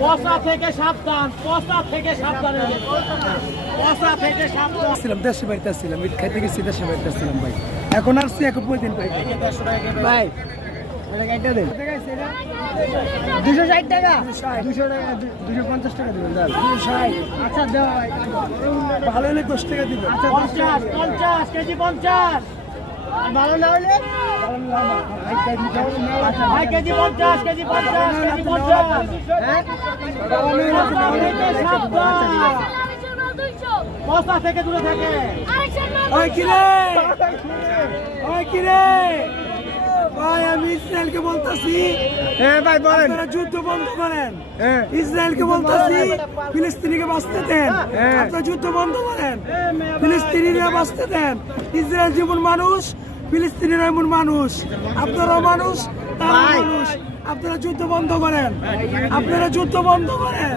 পচা থেকে সাবধান, পচা থেকে সাবধান, পচা থেকে সাবধান। ছিলাম দেশে বাড়িতে আসছিলাম, ইট খাইতে গেছি দেশে বাড়িতে আসছিলাম ভাই। এখন আসছি এখন প্রতিদিন ভাই। ভাই এটা দেন 260 টাকা, 200 টাকা, 250 টাকা দিবেন। 260 আচ্ছা দাও ভাই, ভালো হলে 10 টাকা দিবেন। আচ্ছা 50 50 কেজি 50, ভালো না হলে ভাই কেজি 50 কেজি 50 কেজি 50। হ্যাঁ পচা থেকে দূরে থাকে। ওই কিরে, ওই কিরে ভাই, আমি ইসরায়েলকে বলতাছি, হ্যাঁ ভাই বলেন, আপনারা যুদ্ধ বন্ধ করেন। ইসরায়েলকে বলতাছি ফিলিস্তিনিকে বাঁচতে দেন, আপনারা যুদ্ধ বন্ধ করেন, ফিলিস্তিনিরা বাঁচতে দেন। ইসরায়েল যেমন মানুষ, ফিলিস্তিনিরা এমন মানুষ, আপনারা মানুষ, তারা মানুষ। আপনারা যুদ্ধ বন্ধ করেন, আপনারা যুদ্ধ বন্ধ করেন।